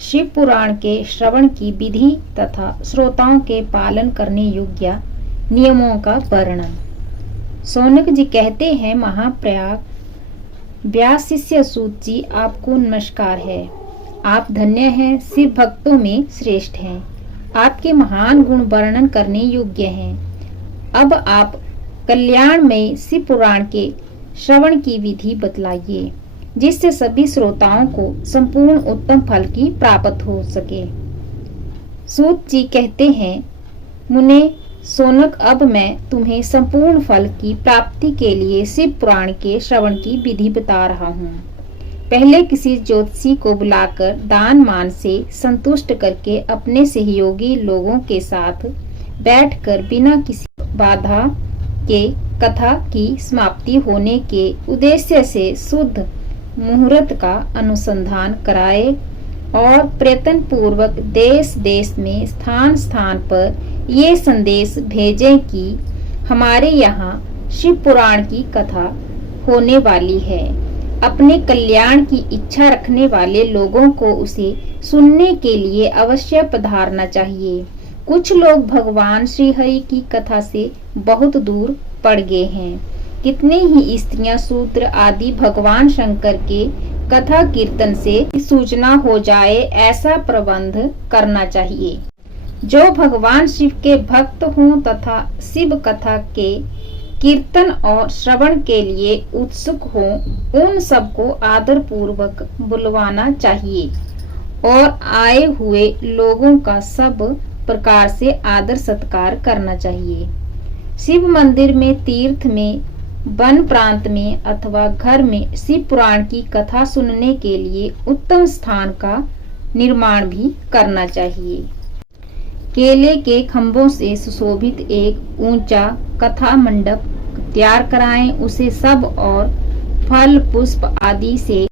शिव पुराण के श्रवण की विधि तथा श्रोताओं के पालन करने योग्य नियमों का वर्णन। सौनक जी कहते हैं, महाप्रयाग व्यास शिष्य सूत जी, आपको नमस्कार है। आप धन्य हैं, शिव भक्तों में श्रेष्ठ हैं। आपके महान गुण वर्णन करने योग्य हैं। अब आप कल्याण में शिव पुराण के श्रवण की विधि बतलाइए, जिससे सभी श्रोताओं को संपूर्ण उत्तम फल की प्राप्त हो सके। सूत जी कहते हैं, मुने सौनक, अब मैं तुम्हें संपूर्ण फल की प्राप्ति के लिए शिव पुराण के श्रवण की विधि बता रहा हूँ। पहले किसी ज्योतिषी को बुलाकर दान मान से संतुष्ट करके अपने सहयोगी लोगों के साथ बैठकर बिना किसी बाधा के कथा की समाप्ति होने के उद्देश्य से शुद्ध मुहूर्त का अनुसंधान कराए और प्रयत्न पूर्वक देश देश में स्थान स्थान पर ये संदेश भेजें कि हमारे यहाँ शिव पुराण की कथा होने वाली है। अपने कल्याण की इच्छा रखने वाले लोगों को उसे सुनने के लिए अवश्य पधारना चाहिए। कुछ लोग भगवान श्री हरि की कथा से बहुत दूर पड़ गए हैं। कितने ही स्त्रियां, शूद्र आदि भगवान शंकर के कथा कीर्तन से सूचना हो जाए, ऐसा प्रबंध करना चाहिए। जो भगवान शिव के भक्त हों तथा शिव कथा के कीर्तन और श्रवण के लिए उत्सुक हों, उन सबको आदर पूर्वक बुलवाना चाहिए और आए हुए लोगों का सब प्रकार से आदर सत्कार करना चाहिए। शिव मंदिर में, तीर्थ में, वन प्रांत में अथवा घर में शिव पुराण की कथा सुनने के लिए उत्तम स्थान का निर्माण भी करना चाहिए। केले के खंभों से सुशोभित एक ऊंचा कथा मंडप तैयार कराएं। उसे सब और फल पुष्प आदि से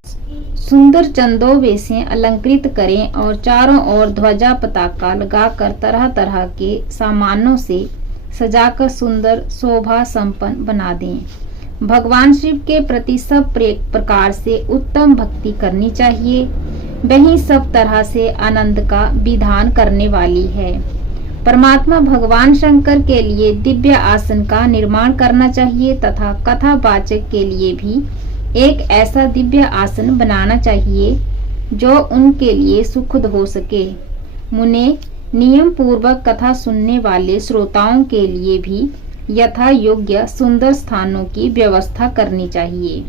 सुंदर चंदोवे से अलंकृत करें और चारों ओर ध्वजा पताका लगाकर तरह तरह के सामानों से सजाकर सुंदर शोभा संपन्न बना दें। भगवान शिव के प्रति सब प्रकार से उत्तम भक्ति करनी चाहिए। वही सब तरह से आनंद का विधान करने वाली है। परमात्मा भगवान शंकर के लिए दिव्य आसन का निर्माण करना चाहिए तथा कथावाचक के लिए भी एक ऐसा दिव्य आसन बनाना चाहिए जो उनके लिए सुखद हो सके। मुने, नियम पूर्वक कथा सुनने वाले श्रोताओं के लिए भी यथा योग्य सुंदर स्थानों की व्यवस्था करनी चाहिए।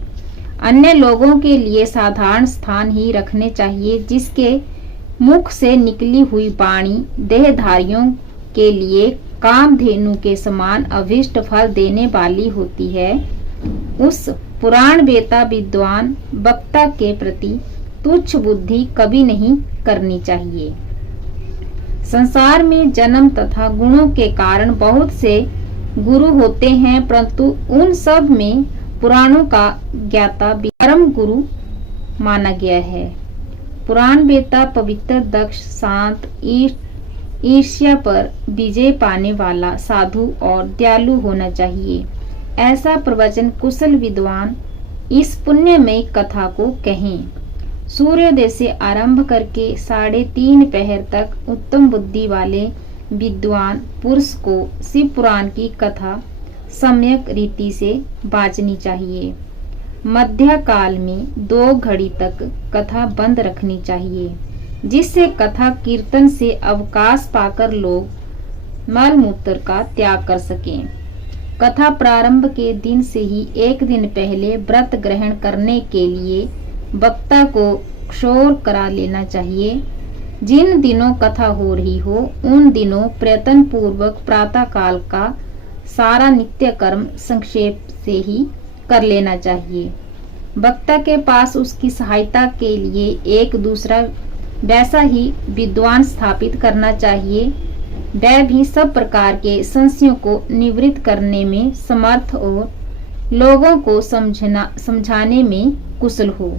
अन्य लोगों के लिए साधारण स्थान ही रखने चाहिए। जिसके मुख से निकली हुई वाणी देहधारियों के लिए कामधेनु के समान अभीष्ट फल देने वाली होती है, उस पुराण वेता विद्वान वक्ता के प्रति तुच्छ बुद्धि कभी नहीं करनी चाहिए। संसार में जन्म तथा गुणों के कारण बहुत से गुरु होते हैं, परंतु उन सब में पुराणों का ज्ञाता परम गुरु माना गया है। पुराण वेता पवित्र, दक्ष, शांत, ईर्ष्या पर विजय पाने वाला, साधु और दयालु होना चाहिए। ऐसा प्रवचन कुशल विद्वान इस पुण्यमय कथा को कहें। सूर्योदय से आरंभ करके 3:30 पहर तक उत्तम बुद्धि वाले विद्वान पुरुष को शिव पुराण की कथा सम्यक रीति से बाँचनी चाहिए। मध्य काल में 2 घड़ी तक कथा बंद रखनी चाहिए, जिससे कथा कीर्तन से अवकाश पाकर लोग मल मूत्र का त्याग कर सकें। कथा प्रारंभ के दिन से ही 1 दिन पहले व्रत ग्रहण करने के लिए वक्ता को क्षौर करा लेना चाहिए। जिन दिनों कथा हो रही हो उन दिनों प्रयत्न पूर्वक प्रातः काल का सारा नित्य कर्म संक्षेप से ही कर लेना चाहिए। वक्ता के पास उसकी सहायता के लिए एक दूसरा वैसा ही विद्वान स्थापित करना चाहिए। वह भी सब प्रकार के संशयों को निवृत्त करने में समर्थ और लोगों को समझाने में कुशल हो।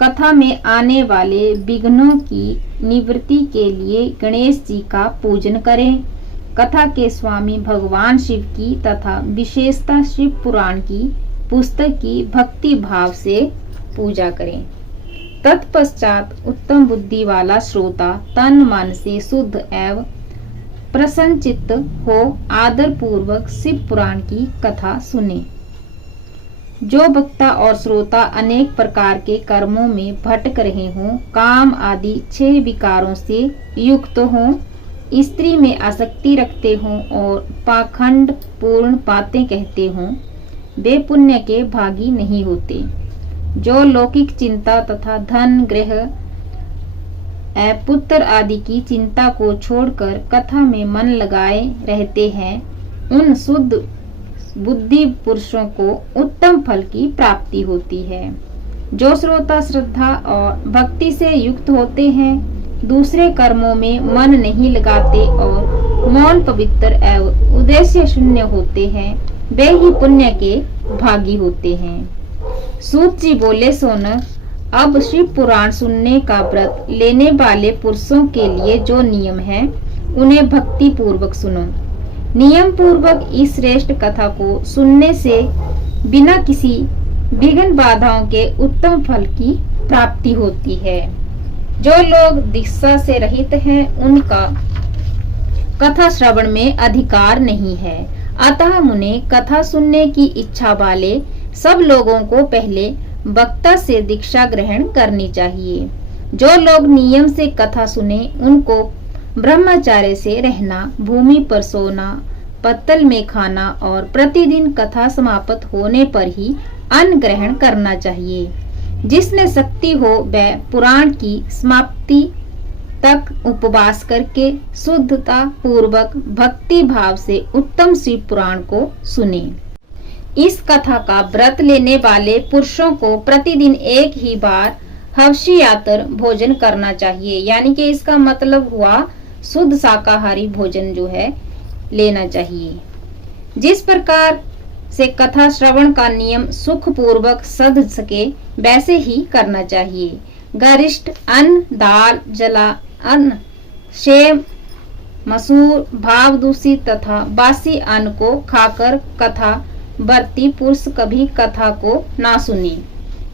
कथा में आने वाले विघ्नों की निवृत्ति के लिए गणेश जी का पूजन करें। कथा के स्वामी भगवान शिव की तथा विशेषता शिव पुराण की पुस्तक की भक्ति भाव से पूजा करें। तत्पश्चात उत्तम बुद्धि वाला श्रोता तन मन से शुद्ध एवं प्रसन्नचित्त हो आदर पूर्वक शिव पुराण की कथा सुने। जो वक्ता और श्रोता अनेक प्रकार के कर्मों में भटक रहे हों, काम आदि 6 विकारों से युक्त हों, स्त्री में आसक्ति रखते हों और पाखंड पूर्ण बातें कहते हों, वे पुण्य के भागी नहीं होते। जो लौकिक चिंता तथा धन, गृह, पुत्र आदि की चिंता को छोड़कर कथा में मन लगाए रहते हैं, उन शुद्ध बुद्धि पुरुषों को उत्तम फल की प्राप्ति होती है। जो श्रोता श्रद्धा और भक्ति से युक्त होते हैं, दूसरे कर्मों में मन नहीं लगाते और मौन, पवित्र एवं उद्देश्य शून्य होते हैं, वे ही पुण्य के भागी होते हैं। सूत जी बोले, सोनक, अब शिव पुराण सुनने का व्रत लेने वाले पुरुषों के लिए जो नियम है, उन्हें भक्ति पूर्वक सुनो। नियम पूर्वक इस श्रेष्ठ कथा को सुनने से बिना किसी विघ्न बाधाओं के उत्तम फल की प्राप्ति होती है। जो लोग दीक्षा से रहित हैं, उनका कथा श्रवण में अधिकार नहीं है। अतः मुने, कथा सुनने की इच्छा वाले सब लोगों को पहले वक्ता से दीक्षा ग्रहण करनी चाहिए। जो लोग नियम से कथा सुने, उनको ब्रह्मचार्य से रहना, भूमि पर सोना, पत्तल में खाना और प्रतिदिन कथा समाप्त होने पर ही अन्न ग्रहण करना चाहिए। जिसमें शक्ति हो वह पुराण की समाप्ति तक उपवास करके शुद्धता पूर्वक भक्ति भाव से उत्तम शिव पुराण को सुने। इस कथा का व्रत लेने वाले पुरुषों को प्रतिदिन एक ही बार हवशीयातर भोजन करना चाहिए। यानी कि इसका मतलब हुआ शुद्ध शाकाहारी भोजन जो है लेना चाहिए। जिस प्रकार से कथा श्रवण का नियम सुख पूर्वक सध सके, वैसे ही करना चाहिए। गरिष्ठ अन्न, दाल, जला अन्न, सेम, मसूर, भाव दूषित तथा बासी अन्न को खाकर कथा वर्ती पुरुष कभी कथा को ना सुने।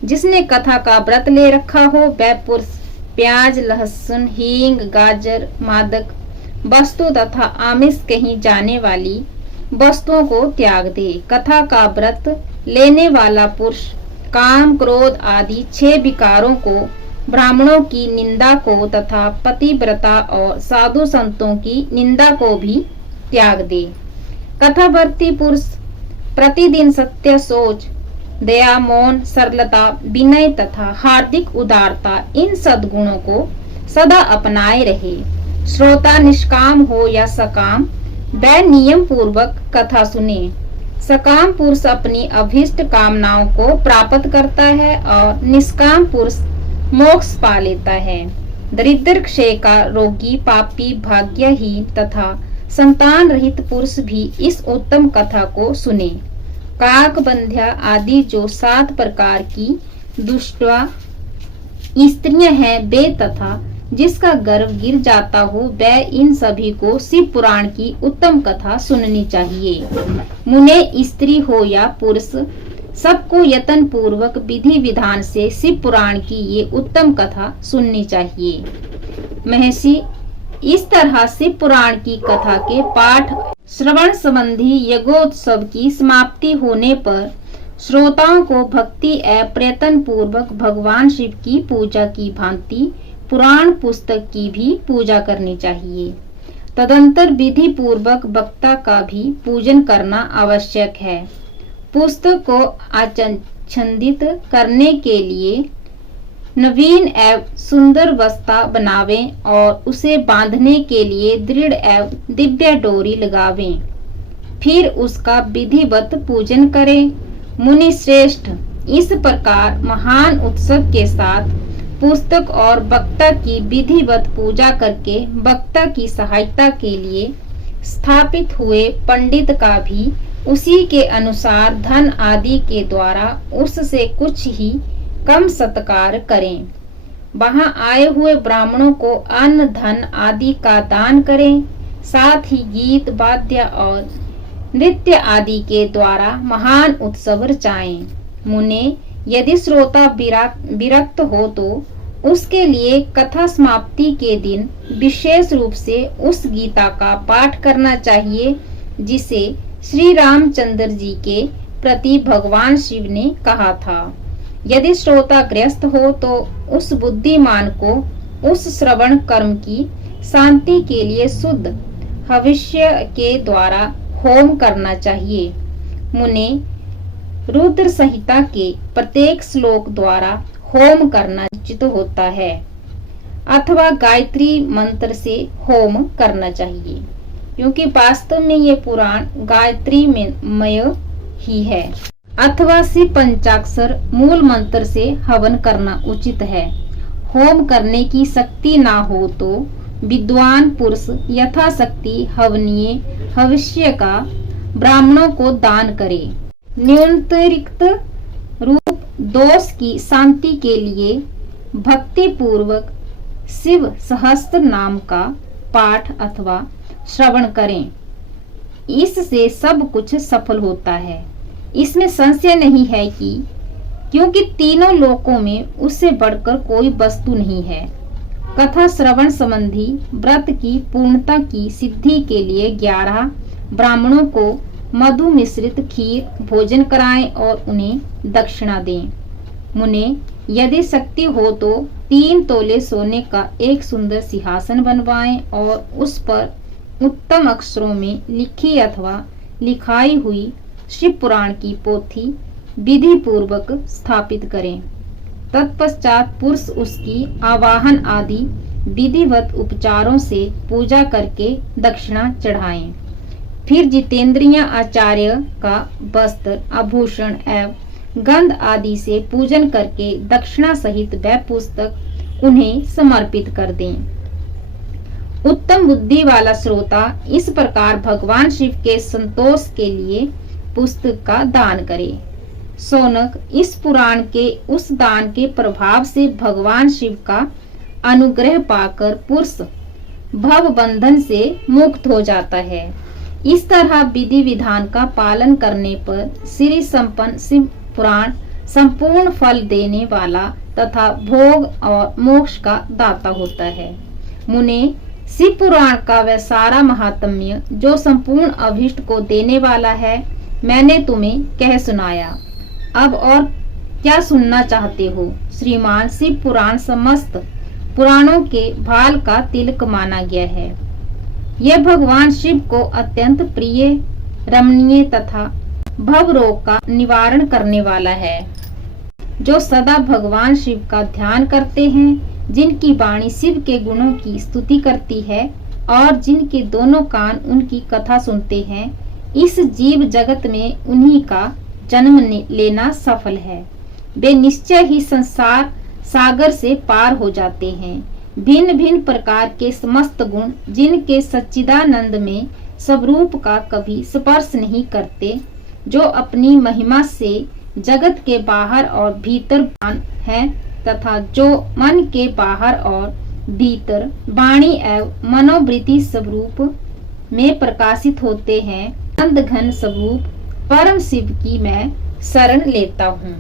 जिसने कथा का व्रत ले रखा हो, वह पुरुष प्याज, लहसुन, हींग, गाजर, मादक वस्तु तथा आमिष कहीं जाने वाली वस्तुओं को त्याग दे। कथा का व्रत लेने वाला पुरुष काम, क्रोध आदि 6 विकारों को, ब्राह्मणों की निंदा को तथा पतिव्रता और साधु संतों की निंदा को भी त्याग दे। कथावर्ती पुरुष प्रतिदिन सत्य, सोच, दया, मौन, सरलता, विनय तथा हार्दिक उदारता, इन सद्गुणों को सदा अपनाए रहे। श्रोता निष्काम हो या सकाम, वह नियम पूर्वक कथा सुने। सकाम पुरुष अपनी अभीष्ट कामनाओं को प्राप्त करता है और निष्काम पुरुष मोक्ष पा लेता है। दरिद्र, क्षय का रोगी, पापी, भाग्यहीन तथा संतान रहित पुरुष भी इस उत्तम कथा को सुने। काक, बंध्या आदि जो 7 प्रकार की दुष्टा स्त्रियां हैं, वे तथा जिसका गर्भ गिर जाता हो, वह इन सभी को शिव पुराण की उत्तम कथा सुननी चाहिए। मुने, स्त्री हो या पुरुष, सबको यत्न पूर्वक विधि विधान से शिव पुराण की ये उत्तम कथा सुननी चाहिए। महर्षि, इस तरह शिव पुराण की कथा के पाठ श्रवण संबंधी यज्ञोत्सव की समाप्ति होने पर श्रोताओं को भक्ति एवं प्रयत्न पूर्वक भगवान शिव की पूजा की भांति पुराण पुस्तक की भी पूजा करनी चाहिए। तदंतर विधि पूर्वक वक्ता का भी पूजन करना आवश्यक है। पुस्तक को आच्छादित करने के लिए नवीन एवं सुंदर वस्ता बनावें और उसे बांधने के लिए दृढ़ एवं दिव्य डोरी लगावें। फिर उसका विधिवत पूजन करें। मुनि श्रेष्ठ, इस प्रकार महान उत्सव के साथ पुस्तक और वक्ता की विधिवत पूजा करके वक्ता की सहायता के लिए स्थापित हुए पंडित का भी उसी के अनुसार धन आदि के द्वारा उससे कुछ ही कम सत्कार करें। वहां आए हुए ब्राह्मणों को अन्न, धन आदि का दान करें। साथ ही गीत, वाद्य और नृत्य आदि के द्वारा महान उत्सव रचाएं। मुने, यदि श्रोता विरक्त हो तो उसके लिए कथा समाप्ति के दिन विशेष रूप से उस गीता का पाठ करना चाहिए जिसे श्री रामचंद्र जी के प्रति भगवान शिव ने कहा था। यदि श्रोता ग्रस्त हो तो उस बुद्धिमान को उस श्रवण कर्म की शांति के लिए शुद्ध हविष्य के द्वारा होम करना चाहिए। मुने रुद्र संहिता के प्रत्येक श्लोक द्वारा होम करना उचित होता है अथवा गायत्री मंत्र से होम करना चाहिए, क्योंकि वास्तव में ये पुराण गायत्री मय ही है, अथवा शिव पंचाक्षर मूल मंत्र से हवन करना उचित है। होम करने की शक्ति ना हो तो विद्वान पुरुष यथाशक्ति हवनीय हविष्य का ब्राह्मणों को दान करे। न्यूनतरिक्त रूप दोष की शांति के लिए भक्ति पूर्वक शिव सहस्त्र नाम का पाठ अथवा श्रवण करें। इससे सब कुछ सफल होता है। इसमें संशय नहीं है कि क्योंकि तीनों लोकों में उससे बढ़कर कोई वस्तु नहीं है। कथा श्रवण संबंधी व्रत की पूर्णता की सिद्धि के लिए 11 ब्राह्मणों को मधु मिश्रित खीर भोजन कराएं और उन्हें दक्षिणा दें। मुने यदि शक्ति हो तो 3 तोले सोने का एक सुंदर सिंहासन बनवाएं और उस पर उत्तम अक्षरों में लिखी अथवा लिखाई हुई शिव पुराण की पोथी विधि पूर्वक स्थापित करें। तत्पश्चात पुरुष उसकी आवाहन आदि विधिवत उपचारों से पूजा करके दक्षिणा चढ़ाएं। फिर जितेंद्रिय आचार्य का वस्त्र आभूषण एवं गंध आदि से पूजन करके दक्षिणा सहित वह पुस्तक उन्हें समर्पित कर दें। उत्तम बुद्धि वाला श्रोता इस प्रकार भगवान शिव के संतोष के लिए पुस्तक का दान करे। शौनक इस पुराण के उस दान के प्रभाव से भगवान शिव का अनुग्रह पाकर पुरुष भव बंधन से मुक्त हो जाता है। इस तरह विधि विधान का पालन करने पर श्री संपन्न शिव पुराण संपूर्ण फल देने वाला तथा भोग और मोक्ष का दाता होता है। मुने शिव पुराण का वह सारा महात्म्य जो संपूर्ण अभीष्ट को देने वाला है मैंने तुम्हें कह सुनाया। अब और क्या सुनना चाहते हो? श्रीमान शिव पुराण समस्त पुराणों के भाल का तिलक माना गया है। यह भगवान शिव को अत्यंत प्रिय रमणीय तथा भव रोग का निवारण करने वाला है। जो सदा भगवान शिव का ध्यान करते हैं, जिनकी वाणी शिव के गुणों की स्तुति करती है और जिनके दोनों कान उनकी कथा सुनते हैं, इस जीव जगत में उन्हीं का जन्म लेना सफल है। वे निश्चय ही संसार सागर से पार हो जाते हैं। भिन्न भिन्न प्रकार के समस्त गुण जिनके सच्चिदानंद में स्वरूप का कभी स्पर्श नहीं करते, जो अपनी महिमा से जगत के बाहर और भीतर है तथा जो मन के बाहर और भीतर वाणी एवं मनोवृत्ति स्वरूप में प्रकाशित होते हैं, आनंद घन स्वरूप परम शिव की मैं शरण लेता हूँ।